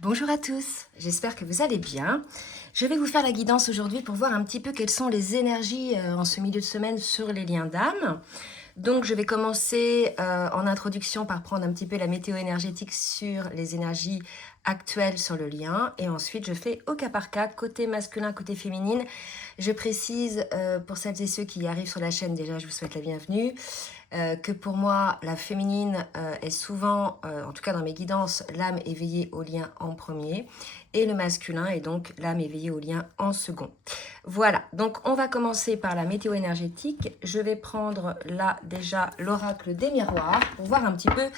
Bonjour à tous, j'espère que vous allez bien. Je vais vous faire la guidance aujourd'hui pour voir un petit peu quelles sont les énergies en ce milieu de semaine sur les liens d'âme. Donc je vais commencer en introduction par prendre un petit peu la météo énergétique sur les énergies actuelles sur le lien et ensuite je fais au cas par cas, côté masculin, côté féminine. Je précise pour celles et ceux qui arrivent sur la chaîne, déjà je vous souhaite la bienvenue. Que pour moi, la féminine est souvent, en tout cas dans mes guidances, l'âme éveillée au lien en premier, et le masculin est donc l'âme éveillée au lien en second. Voilà, donc on va commencer par la météo énergétique. Je vais prendre là déjà l'oracle des miroirs pour voir un petit peu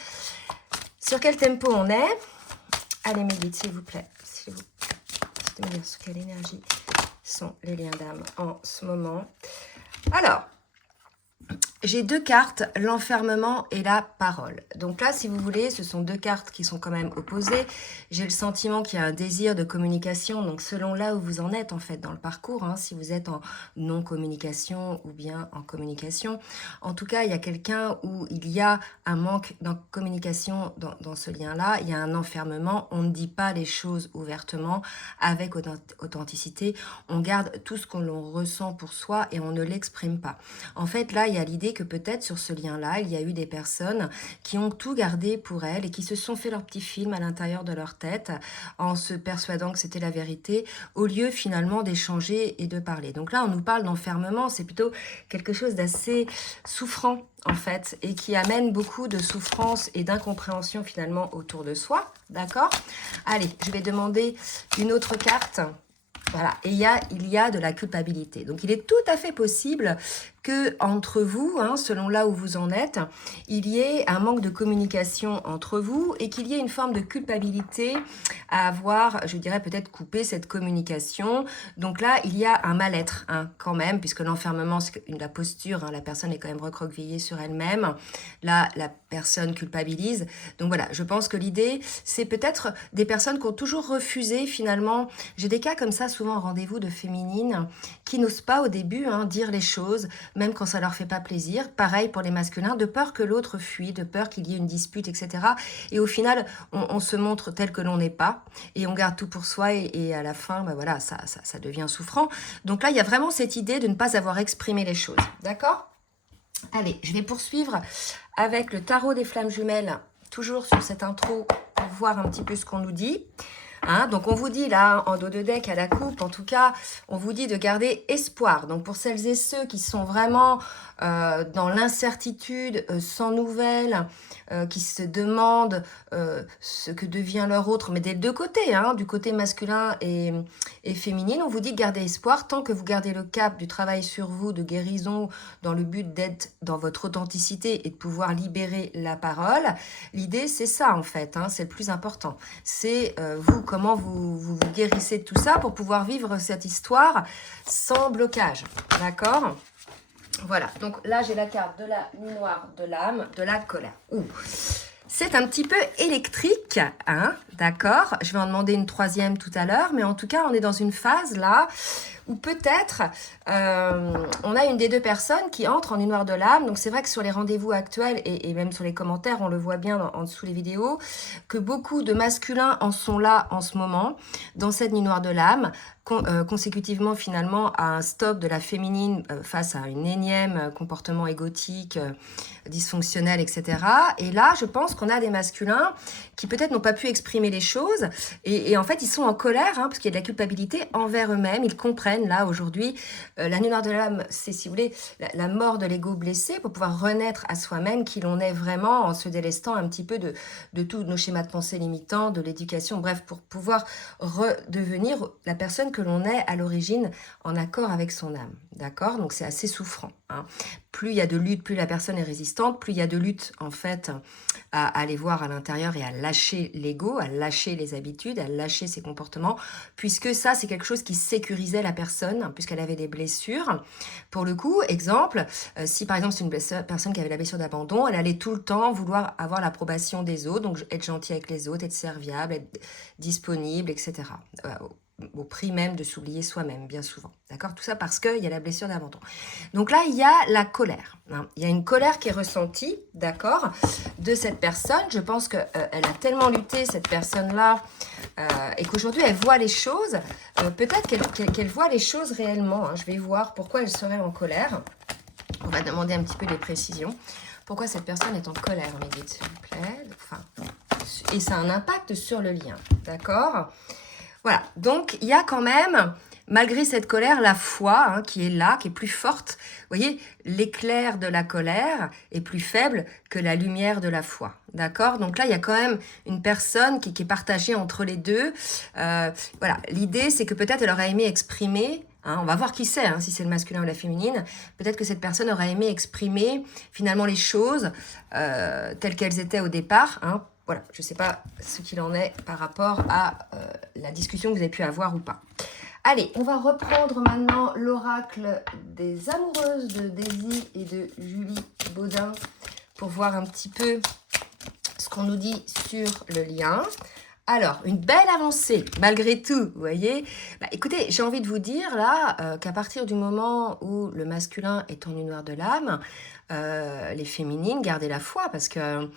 sur quel tempo on est. Allez mes guides, s'il vous plaît, s'il vous plaît, me dire sur quelle énergie sont les liens d'âme en ce moment. Alors, j'ai deux cartes, l'enfermement et la parole. Donc là, si vous voulez, ce sont deux cartes qui sont quand même opposées. J'ai le sentiment qu'il y a un désir de communication, donc selon là où vous en êtes en fait dans le parcours, hein, si vous êtes en non-communication ou bien en communication. En tout cas, il y a quelqu'un où il y a un manque de communication dans ce lien-là, il y a un enfermement, on ne dit pas les choses ouvertement, avec authenticité, on garde tout ce que l'on ressent pour soi et on ne l'exprime pas. En fait, là, il y a l'idée que peut-être sur ce lien-là, il y a eu des personnes qui ont tout gardé pour elles et qui se sont fait leur petit film à l'intérieur de leur tête en se persuadant que c'était la vérité, au lieu finalement d'échanger et de parler. Donc là, on nous parle d'enfermement, c'est plutôt quelque chose d'assez souffrant en fait, et qui amène beaucoup de souffrance et d'incompréhension finalement autour de soi, d'accord? Allez, je vais demander une autre carte. Voilà, et il y a de la culpabilité. Donc, il est tout à fait possible que entre vous, hein, selon là où vous en êtes, il y ait un manque de communication entre vous et qu'il y ait une forme de culpabilité à avoir, je dirais peut-être coupé cette communication. Donc là, il y a un mal-être hein, quand même, puisque l'enfermement, c'est la posture, hein, la personne est quand même recroquevillée sur elle-même. Là, la personne culpabilise. Donc voilà, je pense que l'idée, c'est peut-être des personnes qui ont toujours refusé finalement. J'ai des cas comme ça souvent en rendez-vous de féminines qui n'osent pas au début hein, dire les choses, même quand ça leur fait pas plaisir. Pareil pour les masculins, de peur que l'autre fuit, de peur qu'il y ait une dispute, etc. Et au final, on se montre tel que l'on n'est pas et on garde tout pour soi et à la fin, ben voilà, ça devient souffrant. Donc là, il y a vraiment cette idée de ne pas avoir exprimé les choses. D'accord ? Allez, je vais poursuivre avec le tarot des flammes jumelles, toujours sur cette intro pour voir un petit peu ce qu'on nous dit. Hein, donc on vous dit là, en dos de deck à la coupe, en tout cas, on vous dit de garder espoir. Donc pour celles et ceux qui sont vraiment dans l'incertitude, sans nouvelles, qui se demandent ce que devient leur autre, mais des deux côtés, hein, du côté masculin et féminine, on vous dit de garder espoir tant que vous gardez le cap du travail sur vous, de guérison, dans le but d'être dans votre authenticité et de pouvoir libérer la parole. L'idée, c'est ça en fait, hein, c'est le plus important. C'est vous, comment vous guérissez de tout ça pour pouvoir vivre cette histoire sans blocage, d'accord ? Voilà, donc là j'ai la carte de la nuit noire, de l'âme, de la colère. Ouh. C'est un petit peu électrique, hein, d'accord? Je vais en demander une troisième tout à l'heure, mais en tout cas on est dans une phase là où peut-être on a une des deux personnes qui entre en nuit noire de l'âme. Donc c'est vrai que sur les rendez-vous actuels et même sur les commentaires, on le voit bien en dessous les vidéos, que beaucoup de masculins en sont là en ce moment, dans cette nuit noire de l'âme, consécutivement finalement à un stop de la féminine face à une énième comportement égotique, dysfonctionnel, etc. Et là, je pense qu'on a des masculins qui peut-être n'ont pas pu exprimer les choses et en fait, ils sont en colère hein, parce qu'il y a de la culpabilité envers eux-mêmes. Ils comprennent là aujourd'hui, la nuit noire de l'âme, c'est si vous voulez la mort de l'ego blessé pour pouvoir renaître à soi-même qui l'on est vraiment en se délestant un petit peu de tous nos schémas de pensée limitants, de l'éducation, bref, pour pouvoir redevenir la personne que l'on est à l'origine en accord avec son âme. D'accord? Donc c'est assez souffrant. Hein. Plus il y a de lutte, plus la personne est résistante, plus il y a de lutte en fait à aller voir à l'intérieur et à lâcher l'ego, à lâcher les habitudes, à lâcher ses comportements, puisque ça c'est quelque chose qui sécurisait la personne, puisqu'elle avait des blessures. Pour le coup, exemple, si par exemple c'est une personne qui avait la blessure d'abandon, elle allait tout le temps vouloir avoir l'approbation des autres, donc être gentil avec les autres, être serviable, être disponible, etc. au prix même de s'oublier soi-même, bien souvent. D'accord? Tout ça parce qu'il y a la blessure d'abandon. Donc là, il y a la colère. Hein. Il y a une colère qui est ressentie, d'accord, de cette personne. Je pense qu'elle a tellement lutté, cette personne-là, et qu'aujourd'hui, elle voit les choses. Peut-être qu'elle voit les choses réellement. Hein. Je vais voir pourquoi elle serait en colère. On va demander un petit peu des précisions. Pourquoi cette personne est en colère, mes guides, s'il vous plaît. Enfin, et ça a un impact sur le lien, d'accord? Voilà, donc il y a quand même, malgré cette colère, la foi hein, qui est là, qui est plus forte. Vous voyez, l'éclair de la colère est plus faible que la lumière de la foi. D'accord? Donc là, il y a quand même une personne qui est partagée entre les deux. Voilà, l'idée, c'est que peut-être elle aurait aimé exprimer, hein, on va voir qui c'est, hein, si c'est le masculin ou la féminine, peut-être que cette personne aurait aimé exprimer finalement les choses telles qu'elles étaient au départ, hein. Voilà, je ne sais pas ce qu'il en est par rapport à la discussion que vous avez pu avoir ou pas. Allez, on va reprendre maintenant l'oracle des amoureuses de Daisy et de Julie Baudin pour voir un petit peu ce qu'on nous dit sur le lien. Alors, une belle avancée, malgré tout, vous voyez. Bah, écoutez, j'ai envie de vous dire là qu'à partir du moment où le masculin est en noir de l'âme, les féminines, gardez la foi parce que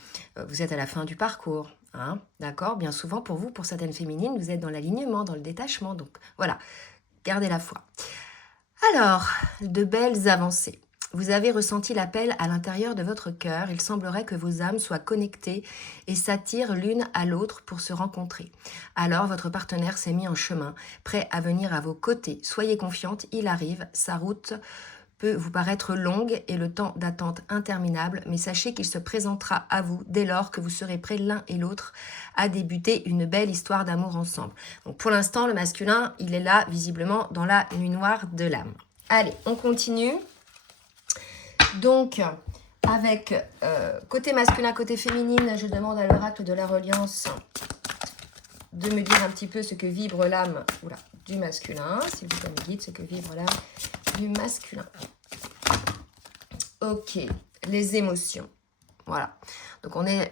vous êtes à la fin du parcours. Hein, d'accord? Bien souvent, pour vous, pour certaines féminines, vous êtes dans l'alignement, dans le détachement. Donc, voilà, gardez la foi. Alors, de belles avancées. Vous avez ressenti l'appel à l'intérieur de votre cœur. Il semblerait que vos âmes soient connectées et s'attirent l'une à l'autre pour se rencontrer. Alors, votre partenaire s'est mis en chemin, prêt à venir à vos côtés. Soyez confiante, il arrive. Sa route peut vous paraître longue et le temps d'attente interminable, mais sachez qu'il se présentera à vous dès lors que vous serez prêts l'un et l'autre à débuter une belle histoire d'amour ensemble. Donc pour l'instant, le masculin, il est là visiblement dans la nuit noire de l'âme. Allez, on continue. Donc, avec côté masculin, côté féminine, je demande à l'oracle de la reliance de me dire un petit peu ce que vibre l'âme du masculin, s'il vous plaît, me guide, ce que vibre l'âme du masculin. Ok, les émotions. Voilà. Donc on est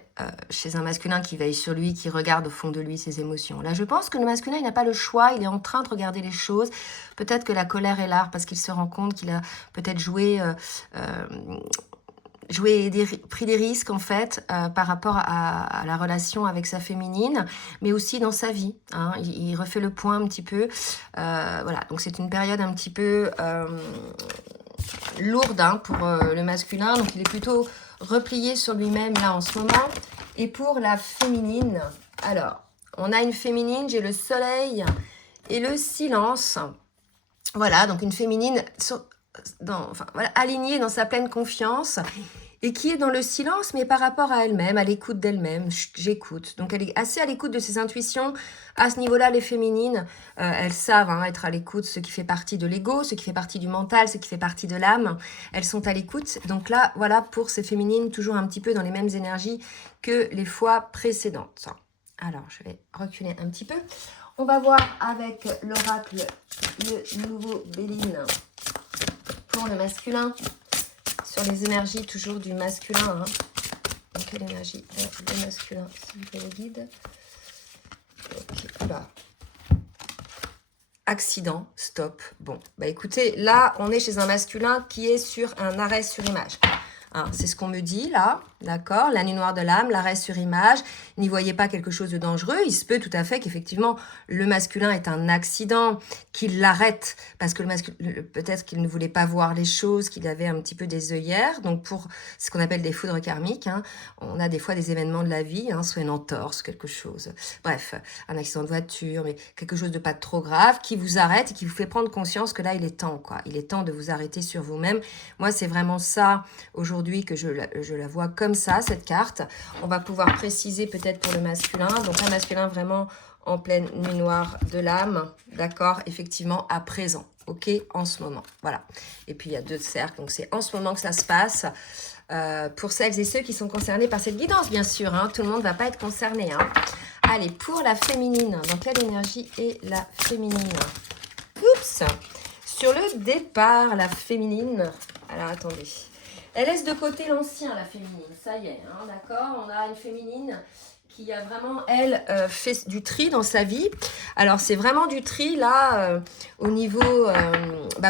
chez un masculin qui veille sur lui, qui regarde au fond de lui ses émotions. Là, je pense que le masculin, il n'a pas le choix, il est en train de regarder les choses. Peut-être que la colère est là parce qu'il se rend compte qu'il a peut-être pris des risques en fait par rapport à la relation avec sa féminine, mais aussi dans sa vie. Hein. Il refait le point un petit peu. Voilà, donc c'est une période un petit peu lourde hein, pour le masculin. Donc il est plutôt replié sur lui-même là en ce moment. Et pour la féminine, alors on a une féminine, j'ai le soleil et le silence. Voilà, donc une féminine alignée dans sa pleine confiance et qui est dans le silence, mais par rapport à elle-même, à l'écoute d'elle-même. J'écoute. Donc, elle est assez à l'écoute de ses intuitions. À ce niveau-là, les féminines, elles savent hein, être à l'écoute, ce qui fait partie de l'ego, ce qui fait partie du mental, ce qui fait partie de l'âme. Elles sont à l'écoute. Donc là, voilà, pour ces féminines, toujours un petit peu dans les mêmes énergies que les fois précédentes. Alors, je vais reculer un petit peu. On va voir avec l'oracle le nouveau Béline pour le masculin. Sur les énergies toujours du masculin. Hein. Donc, quelle énergie le masculin, s'il vous plaît, le guide. Ok, là. Accident, stop. Bon, bah écoutez, là, on est chez un masculin qui est sur un arrêt sur image. Hein, c'est ce qu'on me dit là, d'accord? La nuit noire de l'âme, l'arrêt sur image. N'y voyez pas quelque chose de dangereux. Il se peut tout à fait qu'effectivement le masculin est un accident, qu'il l'arrête parce que peut-être qu'il ne voulait pas voir les choses, qu'il avait un petit peu des œillères. Donc pour ce qu'on appelle des foudres karmiques, hein, on a des fois des événements de la vie, hein, soit une entorse, quelque chose. Bref, un accident de voiture, mais quelque chose de pas trop grave qui vous arrête et qui vous fait prendre conscience que là il est temps, quoi. Il est temps de vous arrêter sur vous-même. Moi c'est vraiment ça aujourd'hui que je la vois comme ça, cette carte. On va pouvoir préciser peut-être pour le masculin. Donc un masculin vraiment en pleine nuit noire de l'âme, d'accord, effectivement à présent, ok, en ce moment, voilà. Et puis il y a 2 cercles, donc c'est en ce moment que ça se passe. Pour celles et ceux qui sont concernés par cette guidance, bien sûr, hein, tout le monde ne va pas être concerné. Hein. Allez, pour la féminine, dans quelle énergie est la féminine? Oups, sur le départ, la féminine, alors attendez. Elle laisse de côté l'ancien, la féminine, ça y est, hein, d'accord? On a une féminine qui a vraiment, elle, fait du tri dans sa vie. Alors, c'est vraiment du tri, là, au niveau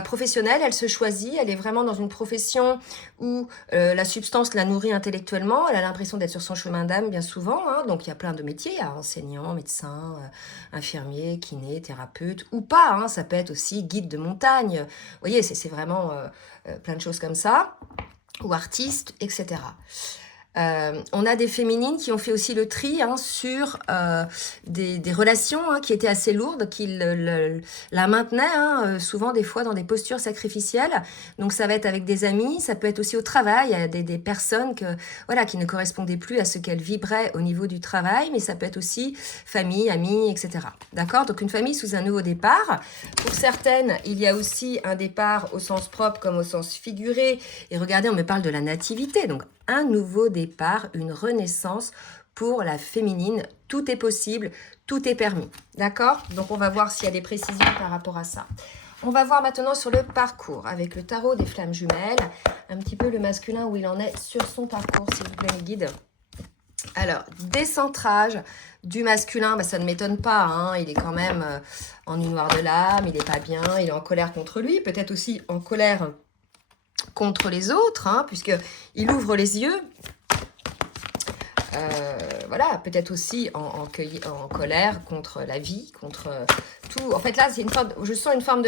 professionnel. Elle se choisit, elle est vraiment dans une profession où la substance la nourrit intellectuellement. Elle a l'impression d'être sur son chemin d'âme, bien souvent. Hein. Donc, il y a plein de métiers. Il y a enseignant, médecin, infirmier, kiné, thérapeute, ou pas. Hein. Ça peut être aussi guide de montagne. Vous voyez, c'est vraiment plein de choses comme ça. Ou artiste, etc. On a des féminines qui ont fait aussi le tri hein, sur des relations hein, qui étaient assez lourdes, qui la maintenaient hein, souvent des fois dans des postures sacrificielles. Donc ça va être avec des amis, ça peut être aussi au travail, il y a des personnes voilà, qui ne correspondaient plus à ce qu'elles vibraient au niveau du travail, mais ça peut être aussi famille, amis, etc. D'accord? Donc une famille sous un nouveau départ. Pour certaines, il y a aussi un départ au sens propre comme au sens figuré. Et regardez, on me parle de la nativité, donc un nouveau départ, une renaissance pour la féminine. Tout est possible, tout est permis. D'accord? Donc, on va voir s'il y a des précisions par rapport à ça. On va voir maintenant sur le parcours, avec le tarot des flammes jumelles, un petit peu le masculin où il en est sur son parcours, s'il vous plaît, mes guides. Alors, décentrage du masculin, ça ne m'étonne pas, hein, il est quand même en noir de l'âme, il n'est pas bien, il est en colère contre lui, peut-être aussi en colère contre les autres, hein, puisqu'il ouvre les yeux. Voilà, peut-être aussi en colère contre la vie, contre tout. En fait, là, je sens une forme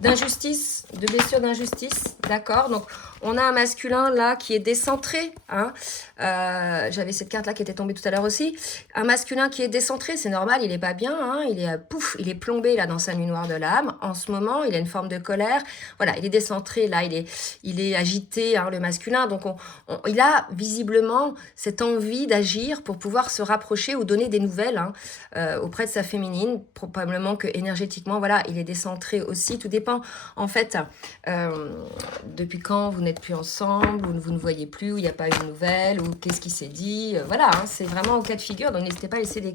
d'injustice, de blessure d'injustice, d'accord? Donc, on a un masculin, là, qui est décentré, hein. J'avais cette carte-là qui était tombée tout à l'heure aussi. Un masculin qui est décentré, c'est normal, il n'est pas bien, hein. Il est plombé, là, dans sa nuit noire de l'âme. En ce moment, il a une forme de colère. Voilà, il est décentré, là, il est agité, hein, le masculin. Donc, il a visiblement cette envie d'agir pour pouvoir se rapprocher ou donner des nouvelles hein, auprès de sa féminine. Probablement que énergétiquement, voilà, il est décentré aussi. Tout dépend, en fait, depuis quand vous n'êtes plus ensemble, ou vous ne voyez plus, ou il n'y a pas eu de nouvelles, ou qu'est-ce qui s'est dit. Voilà, hein, c'est vraiment au cas de figure. Donc, n'hésitez pas à laisser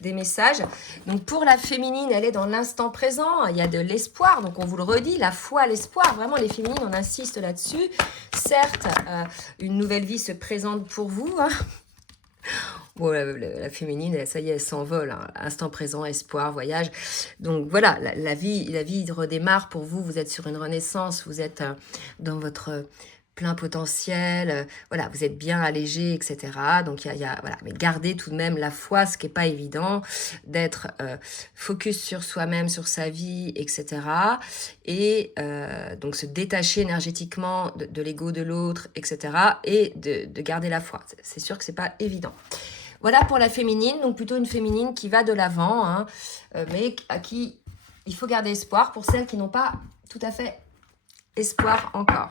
des messages. Donc, pour la féminine, elle est dans l'instant présent. Il y a de l'espoir. Donc, on vous le redit, la foi, l'espoir. Vraiment, les féminines, on insiste là-dessus. Certes, une nouvelle vie se présente pour vous, hein. Bon, la féminine, ça y est, elle s'envole. Hein. Instant présent, espoir, voyage. Donc voilà, la vie redémarre pour vous. Vous êtes sur une renaissance. Vous êtes dans votre plein potentiel. Voilà, vous êtes bien allégé, etc. Donc voilà, mais gardez tout de même la foi, ce qui n'est pas évident, d'être focus sur soi-même, sur sa vie, etc. Et donc se détacher énergétiquement de l'ego de l'autre, etc. Et de garder la foi. C'est sûr que c'est pas évident. Voilà pour la féminine, donc plutôt une féminine qui va de l'avant, hein, mais à qui il faut garder espoir pour celles qui n'ont pas tout à fait espoir encore.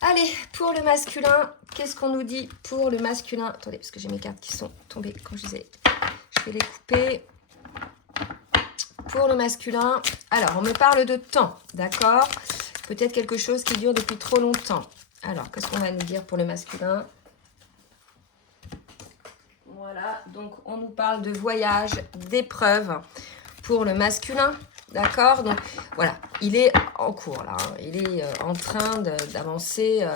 Allez, pour le masculin, qu'est-ce qu'on nous dit pour le masculin? Attendez, parce que j'ai mes cartes qui sont tombées quand je disais. Je vais les couper. Pour le masculin, alors on me parle de temps, d'accord? Peut-être quelque chose qui dure depuis trop longtemps. Alors, qu'est-ce qu'on va nous dire pour le masculin? Voilà, donc on nous parle de voyage, d'épreuves pour le masculin, d'accord? Donc voilà, il est en cours là, hein. Il est en train d'avancer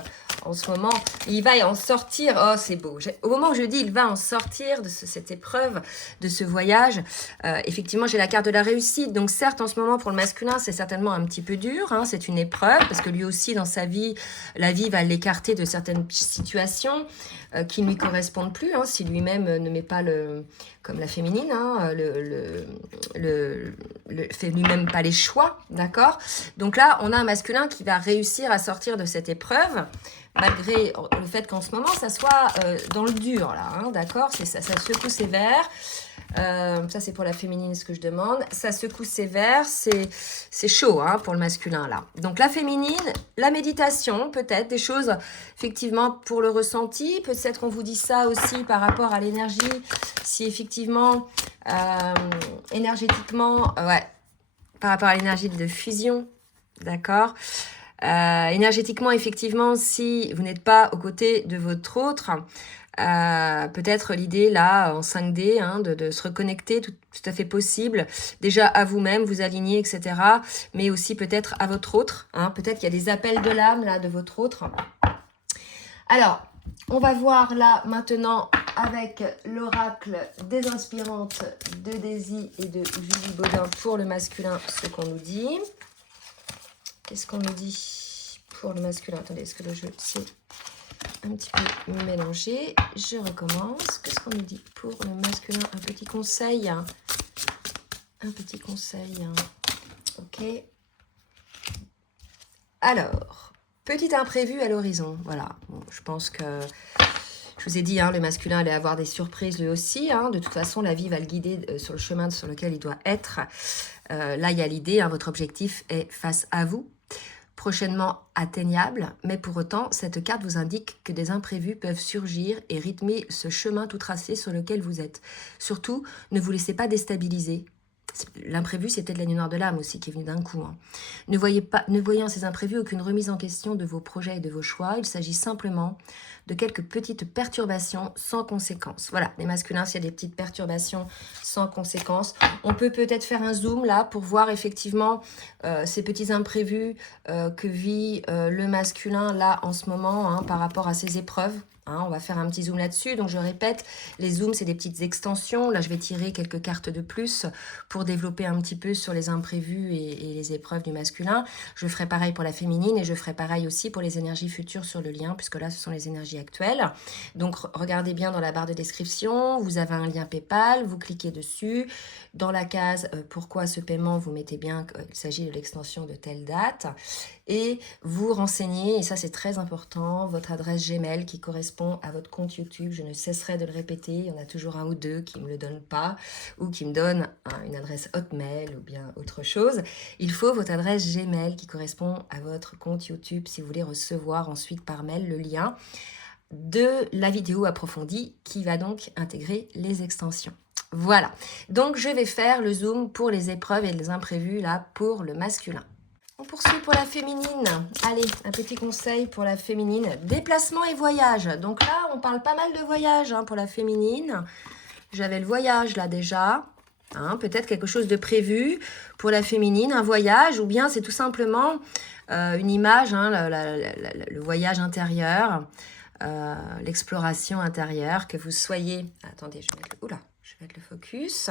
en ce moment. Il va en sortir, oh c'est beau. Au moment où je dis il va en sortir de cette épreuve, de ce voyage, effectivement j'ai la carte de la réussite. Donc certes en ce moment pour le masculin c'est certainement un petit peu dur, hein, c'est une épreuve parce que lui aussi dans sa vie, la vie va l'écarter de certaines situations qui ne lui correspondent plus, hein, si lui-même ne met pas comme la féminine, hein, fait lui-même pas les choix, d'accord? Donc là, on a un masculin qui va réussir à sortir de cette épreuve, malgré le fait qu'en ce moment, ça soit dans le dur, là, hein, d'accord? Ça secoue sévère. Ça, c'est pour la féminine, ce que je demande. Ça secoue sévère, c'est chaud hein, pour le masculin, là. Donc, la féminine, la méditation, peut-être, des choses, effectivement, pour le ressenti. Peut-être on vous dit ça aussi par rapport à l'énergie. Si, effectivement, énergétiquement, ouais, par rapport à l'énergie de fusion, d'accord? Énergétiquement, effectivement, si vous n'êtes pas aux côtés de votre autre, peut-être l'idée là en 5D hein, de se reconnecter tout à fait possible déjà à vous-même, vous aligner, etc. Mais aussi peut-être à votre autre, hein, peut-être qu'il y a des appels de l'âme là de votre autre. Alors on va voir là maintenant avec l'oracle des inspirantes de Daisy et de Julie Baudin pour le masculin, ce qu'on nous dit. Qu'est-ce qu'on nous dit pour le masculin? Attendez, est-ce que le jeu s'est un petit peu mélangé? Je recommence. Qu'est-ce qu'on nous dit pour le masculin? Un petit conseil. Un petit conseil. Ok. Alors, petit imprévu à l'horizon. Voilà. Bon, je pense que... Je vous ai dit, hein, le masculin allait avoir des surprises lui aussi. Hein. De toute façon, la vie va le guider sur le chemin sur lequel il doit être. Là, il y a l'idée, hein, votre objectif est face à vous, prochainement atteignable. Mais pour autant, cette carte vous indique que des imprévus peuvent surgir et rythmer ce chemin tout tracé sur lequel vous êtes. Surtout, ne vous laissez pas déstabiliser. L'imprévu, c'était de la nuit noire de l'âme aussi qui est venue d'un coup. Hein. Ne voyant ces imprévus aucune remise en question de vos projets et de vos choix. Il s'agit simplement de quelques petites perturbations sans conséquence. Voilà, les masculins, s'il y a des petites perturbations sans conséquence, on peut peut-être faire un zoom là pour voir effectivement ces petits imprévus que vit le masculin là en ce moment hein, par rapport à ses épreuves. Hein, on va faire un petit zoom là-dessus. Donc, je répète, les zooms, c'est des petites extensions. Là, je vais tirer quelques cartes de plus pour développer un petit peu sur les imprévus et les épreuves du masculin. Je ferai pareil pour la féminine et je ferai pareil aussi pour les énergies futures sur le lien, puisque là, ce sont les énergies actuelles. Donc, regardez bien dans la barre de description. Vous avez un lien PayPal. Vous cliquez dessus. Dans la case « Pourquoi ce paiement ?», vous mettez bien qu'il s'agit de l'extension de telle date. Et vous renseignez, et ça c'est très important, votre adresse Gmail qui correspond à votre compte YouTube. Je ne cesserai de le répéter, il y en a toujours un ou deux qui ne me le donnent pas ou qui me donnent une adresse Hotmail ou bien autre chose. Il faut votre adresse Gmail qui correspond à votre compte YouTube si vous voulez recevoir ensuite par mail le lien de la vidéo approfondie qui va donc intégrer les extensions. Voilà, donc je vais faire le zoom pour les épreuves et les imprévus là pour le masculin. On poursuit pour la féminine. Allez, un petit conseil pour la féminine. Déplacement et voyage. Donc là, on parle pas mal de voyage hein, pour la féminine. J'avais le voyage là déjà. Hein, peut-être quelque chose de prévu pour la féminine, un voyage. Ou bien c'est tout simplement une image, hein, le voyage intérieur, l'exploration intérieure. Que vous soyez... Attendez, je vais mettre le focus.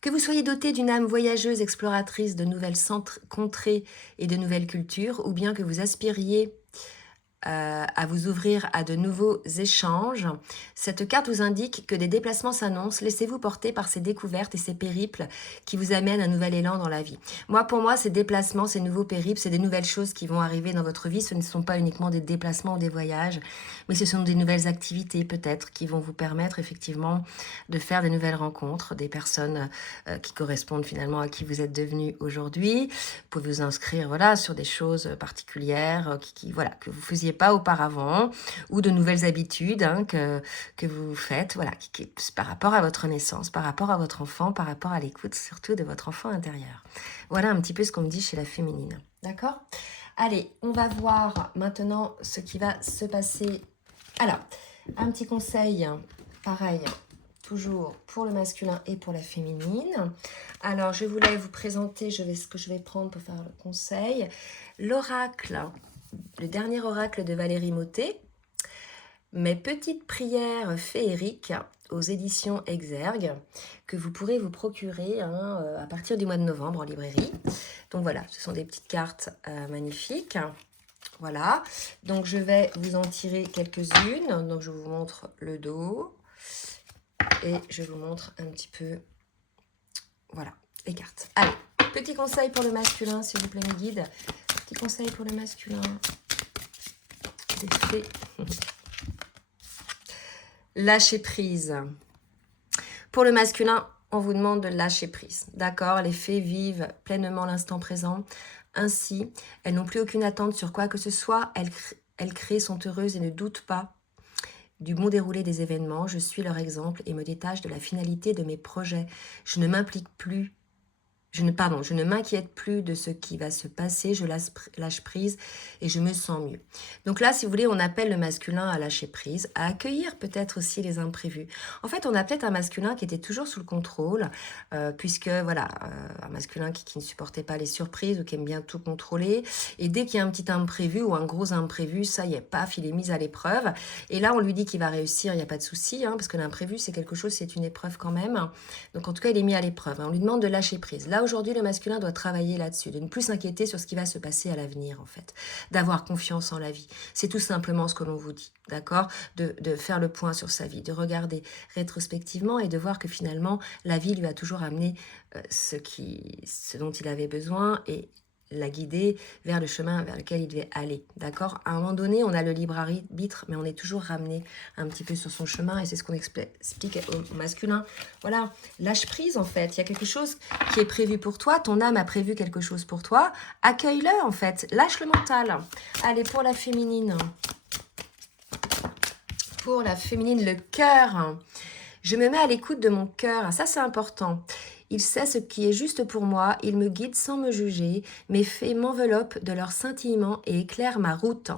Que vous soyez doté d'une âme voyageuse, exploratrice de nouvelles contrées et de nouvelles cultures, ou bien que vous aspiriez à vous ouvrir à de nouveaux échanges, cette carte vous indique que des déplacements s'annoncent. Laissez-vous porter par ces découvertes et ces périples qui vous amènent un nouvel élan dans la vie. Pour moi, ces déplacements, ces nouveaux périples, c'est des nouvelles choses qui vont arriver dans votre vie. Ce ne sont pas uniquement des déplacements ou des voyages, mais ce sont des nouvelles activités peut-être qui vont vous permettre effectivement de faire des nouvelles rencontres, des personnes qui correspondent finalement à qui vous êtes devenu aujourd'hui. Vous pouvez vous inscrire voilà, sur des choses particulières voilà, que vous faisiez pas auparavant, ou de nouvelles habitudes hein, que vous faites, voilà, par rapport à votre naissance, par rapport à votre enfant, par rapport à l'écoute surtout de votre enfant intérieur. Voilà un petit peu ce qu'on me dit chez la féminine. D'accord ? Allez, on va voir maintenant ce qui va se passer. Alors, un petit conseil, pareil, toujours pour le masculin et pour la féminine. Alors, je voulais vous présenter ce que je vais prendre pour faire le conseil. L'oracle, le dernier oracle de Valérie Mottet, mes petites prières féeriques aux éditions Exergue, que vous pourrez vous procurer hein, à partir du mois de novembre en librairie. Donc voilà, ce sont des petites cartes magnifiques. Voilà, donc je vais vous en tirer quelques-unes. Donc je vous montre le dos et je vous montre un petit peu, voilà, les cartes. Allez, petit conseil pour le masculin, s'il vous plaît mes guides. Petit conseil pour le masculin. Des fées. Lâcher prise. Pour le masculin, on vous demande de lâcher prise. D'accord, les fées vivent pleinement l'instant présent. Ainsi, elles n'ont plus aucune attente sur quoi que ce soit. Elles créent, sont heureuses et ne doutent pas du bon déroulé des événements. Je suis leur exemple et me détache de la finalité de mes projets. Je ne m'implique plus. pardon, je ne m'inquiète plus de ce qui va se passer, je lâche prise et je me sens mieux. Donc là, si vous voulez, on appelle le masculin à lâcher prise, à accueillir peut-être aussi les imprévus. En fait, on a peut-être un masculin qui était toujours sous le contrôle, puisque voilà, un masculin qui ne supportait pas les surprises ou qui aime bien tout contrôler. Et dès qu'il y a un petit imprévu ou un gros imprévu, ça y est, paf, il est mis à l'épreuve. Et là, on lui dit qu'il va réussir, il n'y a pas de souci, hein, parce que l'imprévu, c'est quelque chose, c'est une épreuve quand même. Donc en tout cas, il est mis à l'épreuve. On lui demande de lâcher prise. Là, aujourd'hui, le masculin doit travailler là-dessus, de ne plus s'inquiéter sur ce qui va se passer à l'avenir, en fait. D'avoir confiance en la vie. C'est tout simplement ce que l'on vous dit, d'accord, de faire le point sur sa vie, de regarder rétrospectivement et de voir que finalement, la vie lui a toujours amené ce dont il avait besoin et la guider vers le chemin vers lequel il devait aller, d'accord. À un moment donné, on a le libre arbitre, mais on est toujours ramené un petit peu sur son chemin, et c'est ce qu'on explique au masculin. Voilà, lâche prise en fait, il y a quelque chose qui est prévu pour toi, ton âme a prévu quelque chose pour toi, accueille-le en fait, lâche le mental. Allez, pour la féminine. Pour la féminine, le cœur. Je me mets à l'écoute de mon cœur, ça c'est important. Il sait ce qui est juste pour moi, il me guide sans me juger, mes faits m'enveloppent de leur scintillement et éclairent ma route.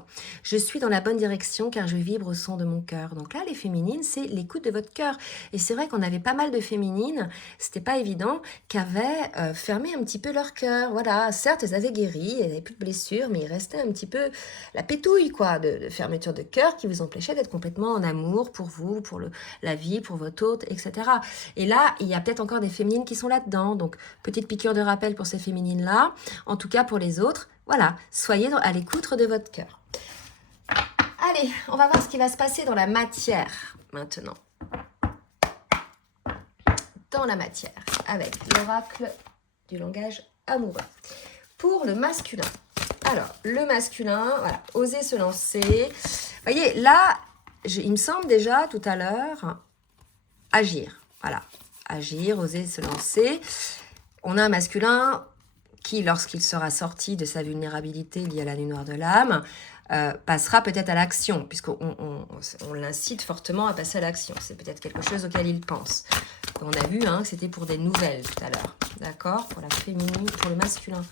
Je suis dans la bonne direction car je vibre au son de mon cœur. Donc là, les féminines, c'est l'écoute de votre cœur. Et c'est vrai qu'on avait pas mal de féminines, c'était pas évident, qui avaient fermé un petit peu leur cœur. Voilà, certes, elles avaient guéri, elles n'avaient plus de blessures, mais il restait un petit peu la pétouille, quoi, de fermeture de cœur qui vous empêchait d'être complètement en amour pour vous, pour la vie, pour votre hôte, etc. Et là, il y a peut-être encore des féminines qui sont là-dedans, donc petite piqûre de rappel pour ces féminines-là, en tout cas pour les autres, voilà, soyez à l'écoute de votre cœur. Allez, on va voir ce qui va se passer dans la matière, maintenant. Dans la matière, avec l'oracle du langage amoureux. Pour le masculin, alors, le masculin, voilà, oser se lancer. Vous voyez, là, il me semble déjà, tout à l'heure, agir, voilà. Agir, oser se lancer. On a un masculin qui, lorsqu'il sera sorti de sa vulnérabilité liée à la nuit noire de l'âme, passera peut-être à l'action, puisqu'on l'incite fortement à passer à l'action. C'est peut-être quelque chose auquel il pense. On a vu que c'était pour des nouvelles tout à l'heure. D'accord? Pour la féminine, pour le masculin.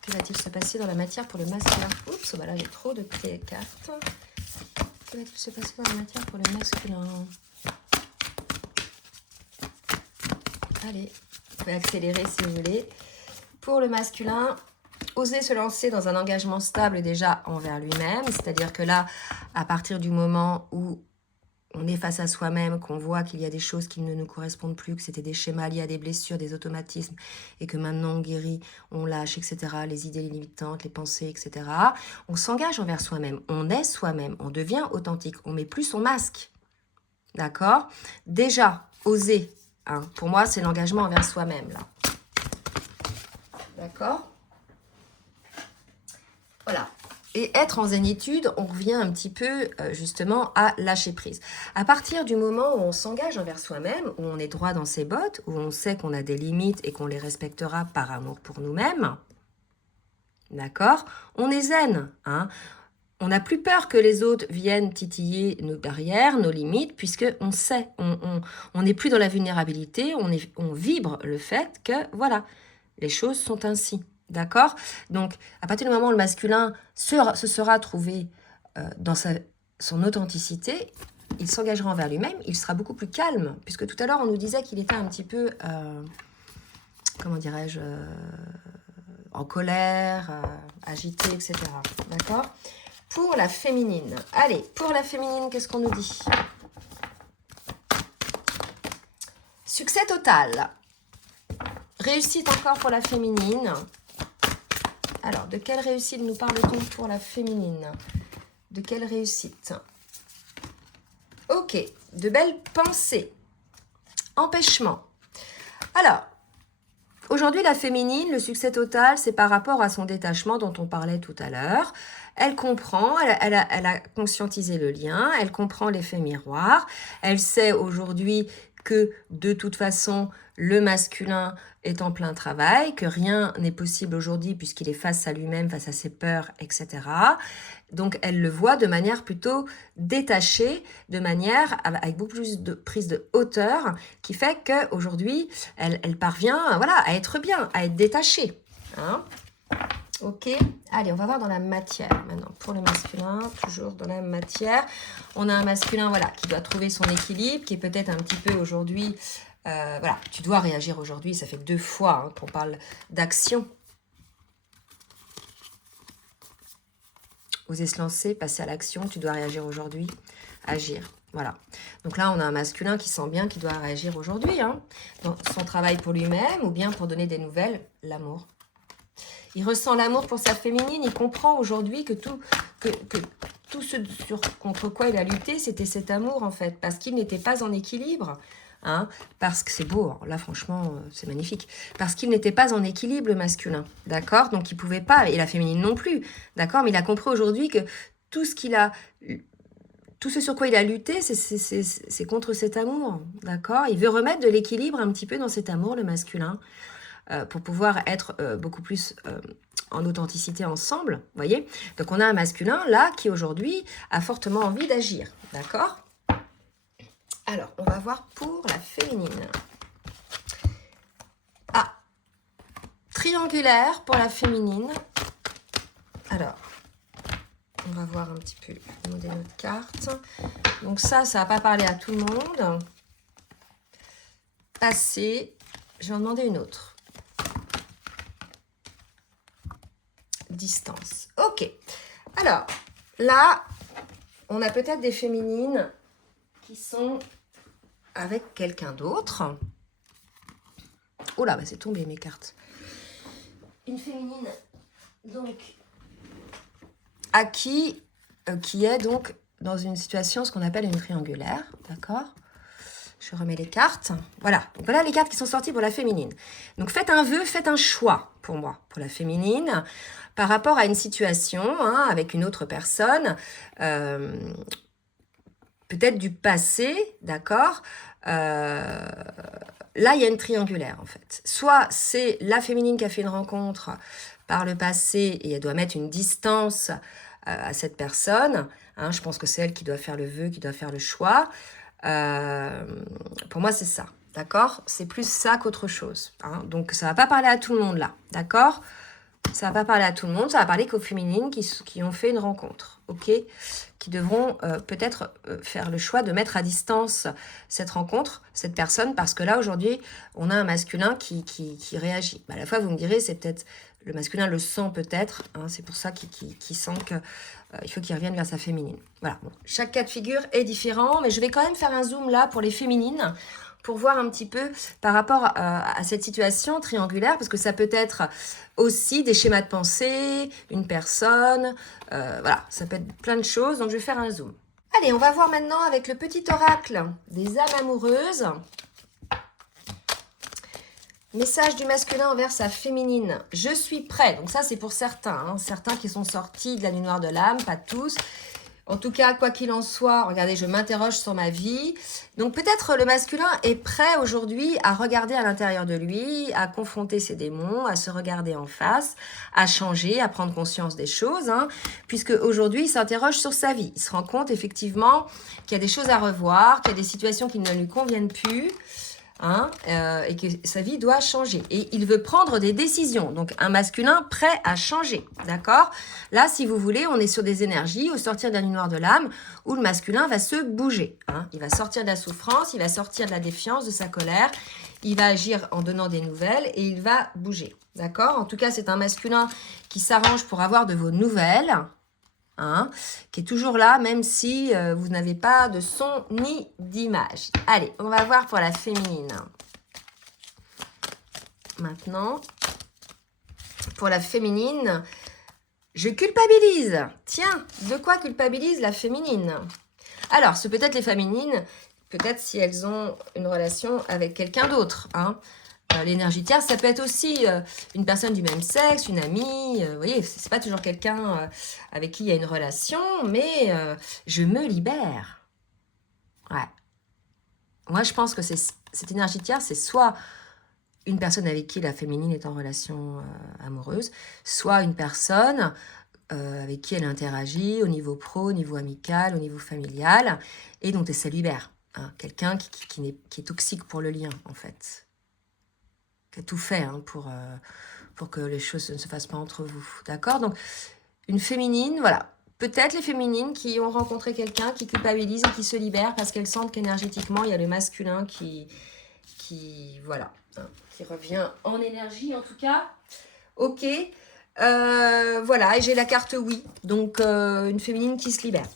Que va-t-il se passer dans la matière pour le masculin? Oups, bah là j'ai trop de cartes. Que va-t-il se passer dans la matière pour le masculin? Allez, vous pouvez accélérer si vous voulez. Pour le masculin, oser se lancer dans un engagement stable déjà envers lui-même. C'est-à-dire que là, à partir du moment où on est face à soi-même, qu'on voit qu'il y a des choses qui ne nous correspondent plus, que c'était des schémas liés à des blessures, des automatismes, et que maintenant on guérit, on lâche, etc., les idées limitantes, les pensées, etc., on s'engage envers soi-même, on est soi-même, on devient authentique, on met plus son masque. D'accord? Déjà, oser. Pour moi, c'est l'engagement envers soi-même, là. D'accord? Voilà. Et être en zénitude, on revient un petit peu, justement, à lâcher prise. À partir du moment où on s'engage envers soi-même, où on est droit dans ses bottes, où on sait qu'on a des limites et qu'on les respectera par amour pour nous-mêmes, d'accord? On est zen, On n'a plus peur que les autres viennent titiller nos barrières, nos limites, puisqu'on sait, on n'est plus dans la vulnérabilité, on vibre le fait que, voilà, les choses sont ainsi, d'accord? Donc, à partir du moment où le masculin se sera trouvé dans son authenticité, il s'engagera envers lui-même, il sera beaucoup plus calme, puisque tout à l'heure, on nous disait qu'il était un petit peu, comment dirais-je, en colère, agité, etc., d'accord? Pour la féminine. Allez, pour la féminine, qu'est-ce qu'on nous dit? Succès total. Réussite encore pour la féminine. Alors, de quelle réussite nous parle-t-on pour la féminine? De quelle réussite? Ok, de belles pensées. Empêchement. Alors, aujourd'hui, la féminine, le succès total, c'est par rapport à son détachement dont on parlait tout à l'heure. Elle comprend, elle a conscientisé le lien, elle comprend l'effet miroir, elle sait aujourd'hui que de toute façon, le masculin est en plein travail, que rien n'est possible aujourd'hui puisqu'il est face à lui-même, face à ses peurs, etc. Donc, elle le voit de manière plutôt détachée, de manière avec beaucoup plus de prise de hauteur, qui fait qu'aujourd'hui, elle parvient voilà, à être bien, à être détachée. Hein? Ok, allez, on va voir dans la matière maintenant. Pour le masculin, toujours dans la matière. On a un masculin voilà, qui doit trouver son équilibre, qui est peut-être un petit peu aujourd'hui... voilà, tu dois réagir aujourd'hui. Ça fait 2 fois qu'on parle d'action. Oser se lancer, passer à l'action. Tu dois réagir aujourd'hui, agir. Voilà. Donc là, on a un masculin qui sent bien qu'il doit réagir aujourd'hui. Hein, dans son travail pour lui-même ou bien pour donner des nouvelles, l'amour. Il ressent l'amour pour sa féminine. Il comprend aujourd'hui que tout ce contre quoi il a lutté, c'était cet amour, en fait. Parce qu'il n'était pas en équilibre. Hein, parce que c'est beau. Là, franchement, c'est magnifique. Parce qu'il n'était pas en équilibre, le masculin. D'accord? Donc, il ne pouvait pas. Et la féminine non plus. D'accord? Mais il a compris aujourd'hui que tout ce sur quoi il a lutté, c'est contre cet amour. D'accord? Il veut remettre de l'équilibre un petit peu dans cet amour, le masculin. Pour pouvoir être beaucoup plus en authenticité ensemble, vous voyez. Donc, on a un masculin, là, qui aujourd'hui a fortement envie d'agir, d'accord? Alors, on va voir pour la féminine. Ah, triangulaire pour la féminine. Alors, on va voir un petit peu le modèle de notre carte. Donc ça va pas parler à tout le monde. Passé, je vais en demander une autre. Distance. Ok. Alors, là, on a peut-être des féminines qui sont avec quelqu'un d'autre. Oh là, bah c'est tombé mes cartes. Une féminine, donc, à qui est donc dans une situation, ce qu'on appelle une triangulaire. D'accord ? Je remets les cartes. Voilà. Donc voilà les cartes qui sont sorties pour la féminine. Donc faites un vœu, faites un choix pour moi, pour la féminine, par rapport à une situation hein, avec une autre personne, peut-être du passé, d'accord là, il y a une triangulaire en fait. Soit c'est la féminine qui a fait une rencontre par le passé et elle doit mettre une distance à cette personne. Hein, je pense que c'est elle qui doit faire le vœu, qui doit faire le choix. Pour moi, c'est ça, d'accord? C'est plus ça qu'autre chose. Hein, donc, ça ne va pas parler à tout le monde là, d'accord? Ça ne va pas parler à tout le monde, ça va parler qu'aux féminines qui ont fait une rencontre, ok? Qui devront peut-être faire le choix de mettre à distance cette rencontre, cette personne, parce que là, aujourd'hui, on a un masculin qui réagit. À la fois, vous me direz, c'est peut-être... Le masculin le sent peut-être, hein, c'est pour ça qu'il sent qu'il faut qu'il revienne vers sa féminine. Voilà, bon, chaque cas de figure est différent, mais je vais quand même faire un zoom là pour les féminines, pour voir un petit peu par rapport à cette situation triangulaire, parce que ça peut être aussi des schémas de pensée, une personne, voilà, ça peut être plein de choses, donc je vais faire un zoom. Allez, on va voir maintenant avec le petit oracle des âmes amoureuses. Message du masculin envers sa féminine. Je suis prêt. Donc ça, c'est pour certains. Hein, certains qui sont sortis de la nuit noire de l'âme, pas tous. En tout cas, quoi qu'il en soit, regardez, je m'interroge sur ma vie. Donc peut-être le masculin est prêt aujourd'hui à regarder à l'intérieur de lui, à confronter ses démons, à se regarder en face, à changer, à prendre conscience des choses. Hein, puisque aujourd'hui, il s'interroge sur sa vie. Il se rend compte effectivement qu'il y a des choses à revoir, qu'il y a des situations qui ne lui conviennent plus. Hein, et que sa vie doit changer. Et il veut prendre des décisions. Donc, un masculin prêt à changer. D'accord ? Là, si vous voulez, on est sur des énergies au sortir de la nuit noire de l'âme où le masculin va se bouger. Hein. Il va sortir de la souffrance, il va sortir de la défiance, de sa colère. Il va agir en donnant des nouvelles et il va bouger. D'accord ? En tout cas, c'est un masculin qui s'arrange pour avoir de vos nouvelles. Hein, qui est toujours là, même si vous n'avez pas de son ni d'image. Allez, on va voir pour la féminine. Maintenant, pour la féminine, je culpabilise. Tiens, de quoi culpabilise la féminine? Alors, c'est peut-être les féminines, peut-être si elles ont une relation avec quelqu'un d'autre, hein. L'énergie tierce, ça peut être aussi une personne du même sexe, une amie. Vous voyez, c'est pas toujours quelqu'un avec qui il y a une relation, mais je me libère. Ouais. Moi, je pense que cette énergie de tierce, c'est soit une personne avec qui la féminine est en relation amoureuse, soit une personne avec qui elle interagit au niveau pro, au niveau amical, au niveau familial, et dont elle se libère. Hein. Quelqu'un qui est toxique pour le lien, en fait. Qui a tout fait hein, pour que les choses ne se fassent pas entre vous. D'accord? Donc, une féminine, voilà. Peut-être les féminines qui ont rencontré quelqu'un qui culpabilise et qui se libèrent parce qu'elles sentent qu'énergétiquement, il y a le masculin voilà, hein, qui revient en énergie en tout cas. Ok. Voilà, et j'ai la carte oui. Donc, une féminine qui se libère.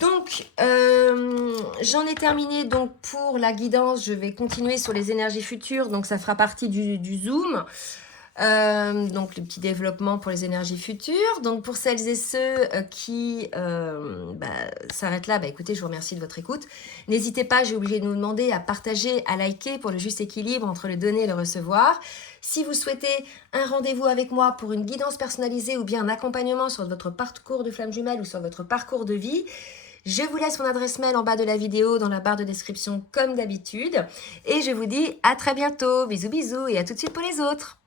Donc, j'en ai terminé donc pour la guidance. Je vais continuer sur les énergies futures. Donc, ça fera partie du Zoom. Donc, le petit développement pour les énergies futures. Donc, pour celles et ceux qui s'arrêtent là, écoutez, je vous remercie de votre écoute. N'hésitez pas, j'ai oublié de vous demander à partager, à liker pour le juste équilibre entre le donner et le recevoir. Si vous souhaitez un rendez-vous avec moi pour une guidance personnalisée ou bien un accompagnement sur votre parcours de flamme jumelle ou sur votre parcours de vie, je vous laisse mon adresse mail en bas de la vidéo dans la barre de description comme d'habitude. Et je vous dis à très bientôt. Bisous bisous et à tout de suite pour les autres.